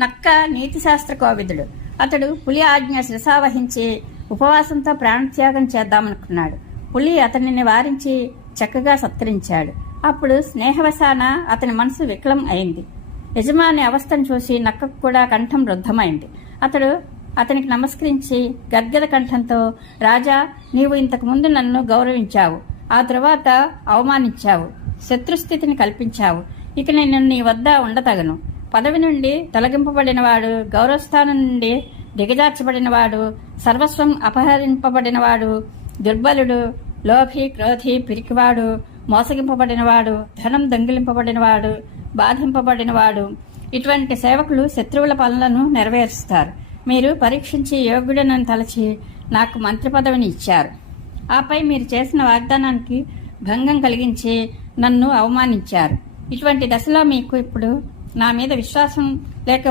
నక్క నీతిశాస్త్ర కోవిదుడు. అతడు పులి ఆజ్ఞ శిరసావహించి ఉపవాసంతో ప్రాణత్యాగం చేద్దామనుకున్నాడు. పులి అతనిని వారించి చక్కగా సత్కరించాడు. అప్పుడు స్నేహవశాన అతని మనసు వికలం అయింది. యజమాని అవస్థను చూసి నక్కకు కూడా కంఠం రుద్ధమైంది. అతడు అతనికి నమస్కరించి గద్గద కంఠంతో, రాజా, నీవు ఇంతకు ముందు నన్ను గౌరవించావు, ఆ తరువాత అవమానించావు, శత్రుస్థితిని కల్పించావు. ఇక నేను నీ వద్ద ఉండతగను. పదవి నుండి తొలగింపబడినవాడు, గౌరవస్థానం నుండి దిగజార్చబడినవాడు, సర్వస్వం అపహరింపబడినవాడు, దుర్బలుడు, లోభి, క్రోధి, పిరికివాడు, మోసగింపబడినవాడు, ధనం దొంగిలింపబడినవాడు, బాధింపబడినవాడు, ఇటువంటి సేవకులు శత్రువుల పనులను నెరవేరుస్తారు. మీరు పరీక్షించి యోగ్యుడనని తలచి నాకు మంత్రి పదవిని ఇచ్చారు. ఆపై మీరు చేసిన వాగ్దానానికి భంగం కలిగించి నన్ను అవమానించారు. ఇటువంటి దశలో మీకు ఇప్పుడు నా మీద విశ్వాసం లేక